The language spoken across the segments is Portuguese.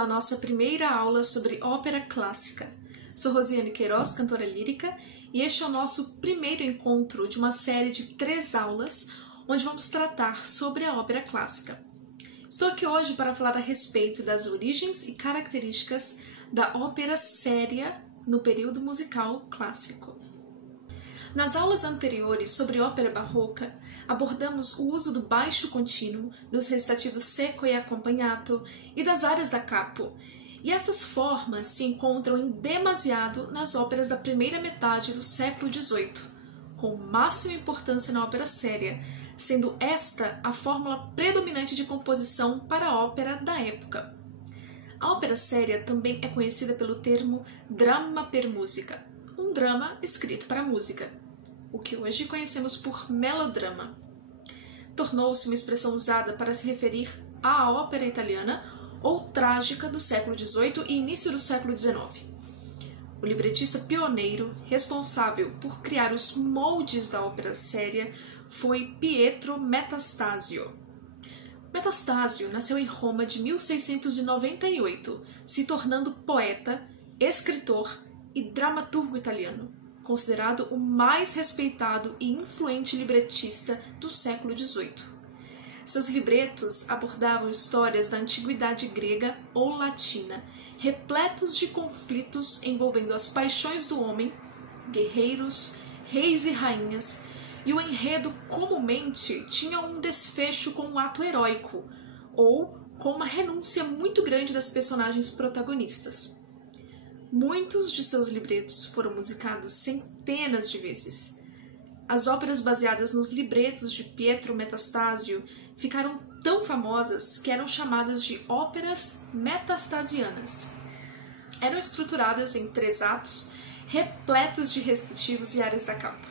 à nossa primeira aula sobre ópera clássica. Sou Rosiane Queiroz, cantora lírica, e este é o nosso primeiro encontro de uma série de 3 aulas, onde vamos tratar sobre a ópera clássica. Estou aqui hoje para falar a respeito das origens e características da ópera séria no período musical clássico. Nas aulas anteriores sobre ópera barroca, abordamos o uso do baixo contínuo, dos recitativos secco e acompanhato e das áreas da capo, e essas formas se encontram em demasiado nas óperas da primeira metade do século XVIII, com máxima importância na ópera séria, sendo esta a fórmula predominante de composição para a ópera da época. A ópera séria também é conhecida pelo termo dramma per musica, um drama escrito para música, o que hoje conhecemos por melodrama. Tornou-se uma expressão usada para se referir à ópera italiana ou trágica do século XVIII e início do século XIX. O libretista pioneiro responsável por criar os moldes da ópera séria foi Pietro Metastasio. Metastasio nasceu em Roma de 1698, se tornando poeta, escritor e dramaturgo italiano, considerado o mais respeitado e influente libretista do século XVIII. Seus libretos abordavam histórias da antiguidade grega ou latina, repletos de conflitos envolvendo as paixões do homem, guerreiros, reis e rainhas, e o enredo comumente tinha um desfecho com um ato heróico, ou com uma renúncia muito grande das personagens protagonistas. Muitos de seus libretos foram musicados centenas de vezes. As óperas baseadas nos libretos de Pietro Metastasio ficaram tão famosas que eram chamadas de óperas metastasianas. Eram estruturadas em 3 atos, repletos de recitativos e áreas da capa.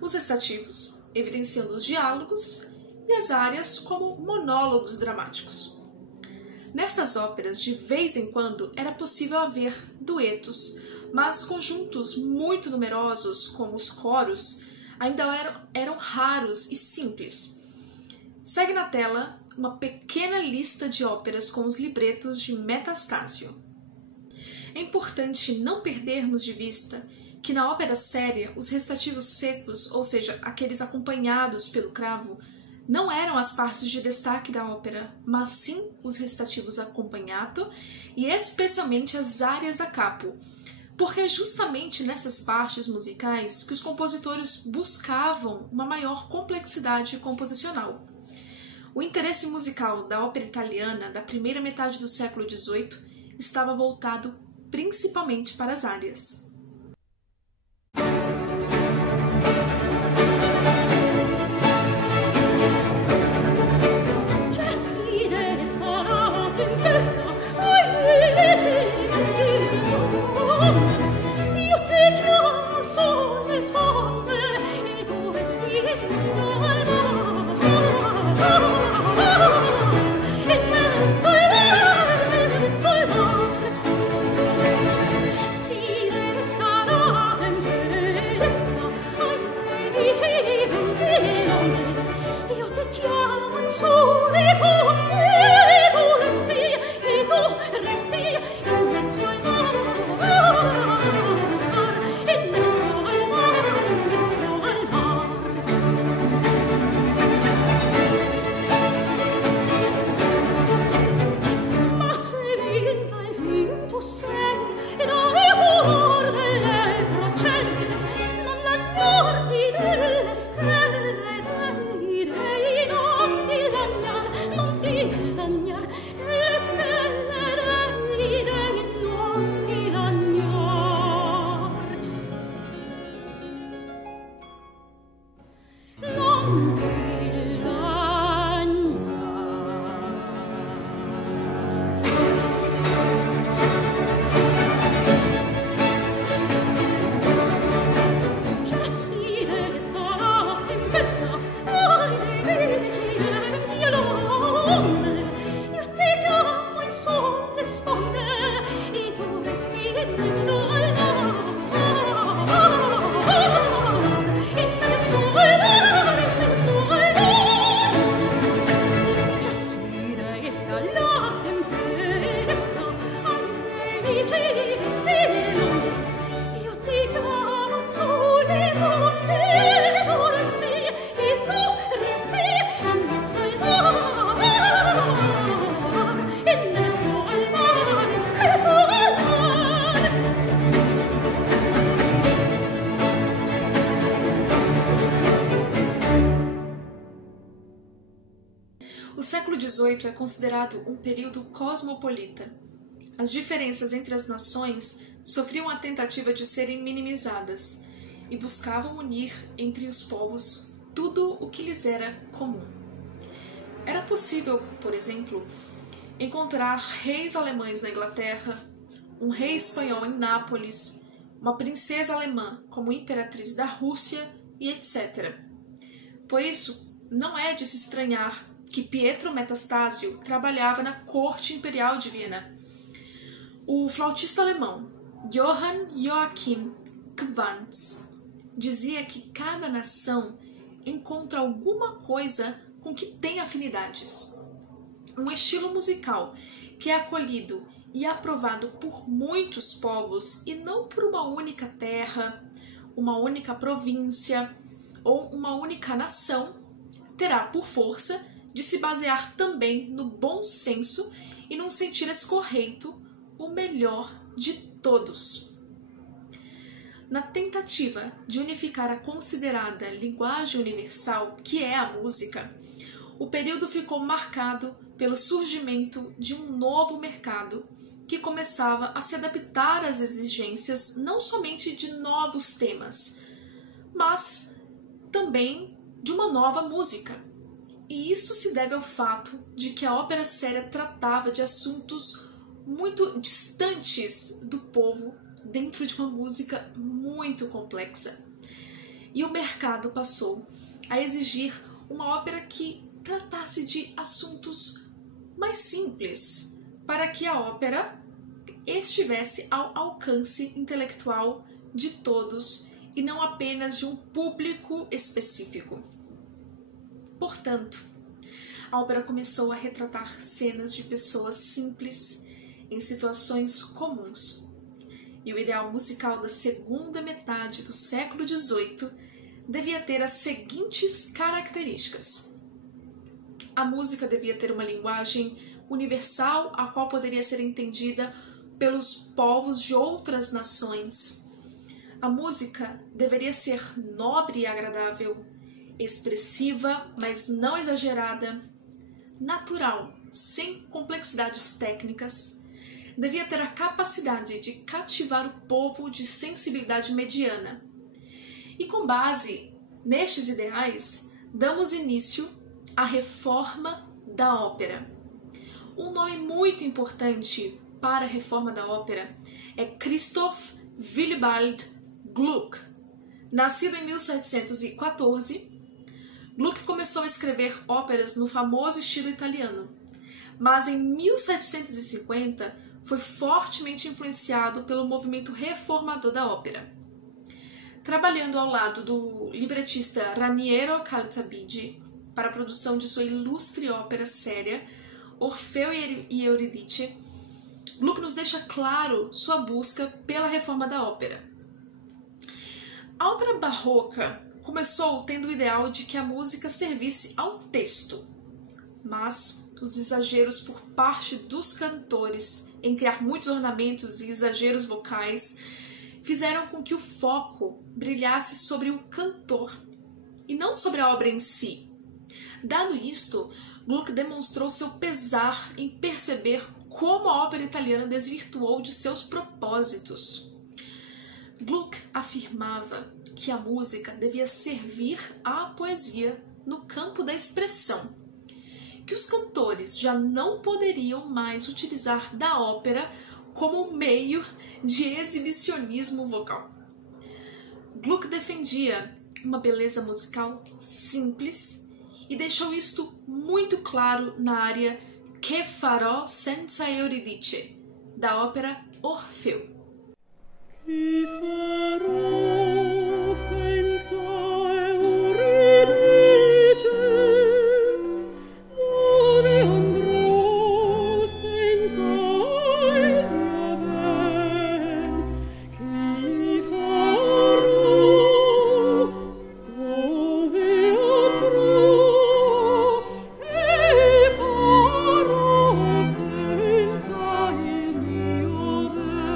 Os recitativos evidenciando os diálogos e as áreas como monólogos dramáticos. Nestas óperas, de vez em quando, era possível haver duetos, mas conjuntos muito numerosos, como os coros, ainda eram raros e simples. Segue na tela uma pequena lista de óperas com os libretos de Metastasio. É importante não perdermos de vista que na ópera séria os recitativos secos, ou seja, aqueles acompanhados pelo cravo, não eram as partes de destaque da ópera, mas sim os recitativos acompanhato e especialmente as áreas da capo, porque é justamente nessas partes musicais que os compositores buscavam uma maior complexidade composicional. O interesse musical da ópera italiana da primeira metade do século XVIII estava voltado principalmente para as áreas. XVIII é considerado um período cosmopolita. As diferenças entre as nações sofriam a tentativa de serem minimizadas e buscavam unir entre os povos tudo o que lhes era comum. Era possível, por exemplo, encontrar reis alemães na Inglaterra, um rei espanhol em Nápoles, uma princesa alemã como imperatriz da Rússia e etc. Por isso, não é de se estranhar que Pietro Metastasio trabalhava na corte imperial de Viena. O flautista alemão Johann Joachim Quantz dizia que cada nação encontra alguma coisa com que tem afinidades. Um estilo musical que é acolhido e aprovado por muitos povos e não por uma única terra, uma única província ou uma única nação, terá por força de se basear também no bom senso e num sentir escorreito o melhor de todos. Na tentativa de unificar a considerada linguagem universal, que é a música, o período ficou marcado pelo surgimento de um novo mercado que começava a se adaptar às exigências não somente de novos temas, mas também de uma nova música. E isso se deve ao fato de que a ópera séria tratava de assuntos muito distantes do povo dentro de uma música muito complexa. E o mercado passou a exigir uma ópera que tratasse de assuntos mais simples, para que a ópera estivesse ao alcance intelectual de todos e não apenas de um público específico. Portanto, a ópera começou a retratar cenas de pessoas simples em situações comuns. E o ideal musical da segunda metade do século XVIII devia ter as seguintes características. A música devia ter uma linguagem universal, a qual poderia ser entendida pelos povos de outras nações. A música deveria ser nobre e agradável, expressiva, mas não exagerada, natural, sem complexidades técnicas. Devia ter a capacidade de cativar o povo de sensibilidade mediana. E com base nestes ideais, damos início à reforma da ópera. Um nome muito importante para a reforma da ópera é Christoph Willibald Gluck. Nascido em 1714, Gluck começou a escrever óperas no famoso estilo italiano, mas em 1750 foi fortemente influenciado pelo movimento reformador da ópera. Trabalhando ao lado do libretista Raniero Calzabigi para a produção de sua ilustre ópera séria, Orfeu e Eurídice, Gluck nos deixa claro sua busca pela reforma da ópera. A ópera barroca começou tendo o ideal de que a música servisse ao texto, mas os exageros por parte dos cantores em criar muitos ornamentos e exageros vocais fizeram com que o foco brilhasse sobre o cantor e não sobre a obra em si. Dado isto, Gluck demonstrou seu pesar em perceber como a ópera italiana desvirtuou de seus propósitos. Gluck afirmava que a música devia servir à poesia no campo da expressão, que os cantores já não poderiam mais utilizar da ópera como meio de exibicionismo vocal. Gluck defendia uma beleza musical simples e deixou isto muito claro na área Che farò senza Euridice, da ópera Orfeu. Che farò senza Euridice, dove andrò senza il mio ben? Che farò, dove andrò, che farò senza il mio ben?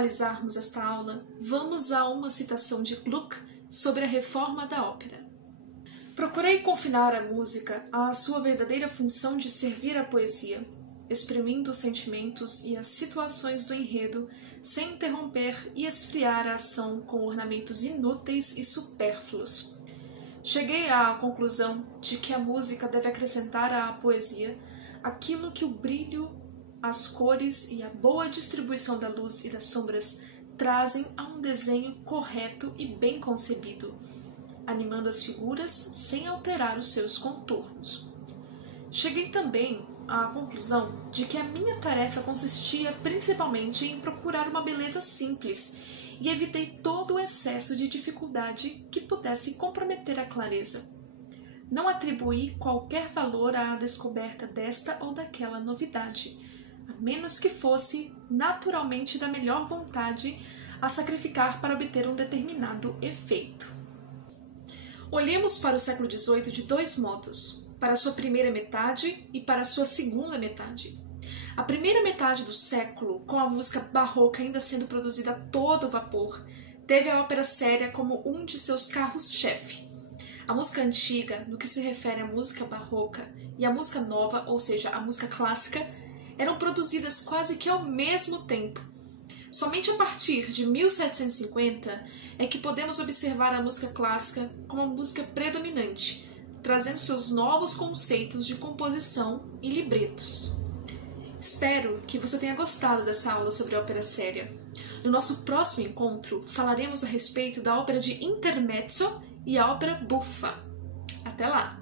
finalizarmos esta aula, vamos a uma citação de Gluck sobre a reforma da ópera. Procurei confinar a música à sua verdadeira função de servir à poesia, exprimindo os sentimentos e as situações do enredo sem interromper e esfriar a ação com ornamentos inúteis e supérfluos. Cheguei à conclusão de que a música deve acrescentar à poesia aquilo que o brilho, as cores e a boa distribuição da luz e das sombras trazem a um desenho correto e bem concebido, animando as figuras sem alterar os seus contornos. Cheguei também à conclusão de que a minha tarefa consistia principalmente em procurar uma beleza simples e evitei todo o excesso de dificuldade que pudesse comprometer a clareza. Não atribuí qualquer valor à descoberta desta ou daquela novidade, a menos que fosse naturalmente da melhor vontade a sacrificar para obter um determinado efeito. Olhemos para o século XVIII de dois modos, para a sua primeira metade e para a sua segunda metade. A primeira metade do século, com a música barroca ainda sendo produzida a todo vapor, teve a ópera séria como um de seus carros-chefe. A música antiga, no que se refere à música barroca, e a música nova, ou seja, a música clássica, eram produzidas quase que ao mesmo tempo. Somente a partir de 1750 é que podemos observar a música clássica como a música predominante, trazendo seus novos conceitos de composição e libretos. Espero que você tenha gostado dessa aula sobre ópera séria. No nosso próximo encontro, falaremos a respeito da ópera de intermezzo e a ópera buffa. Até lá!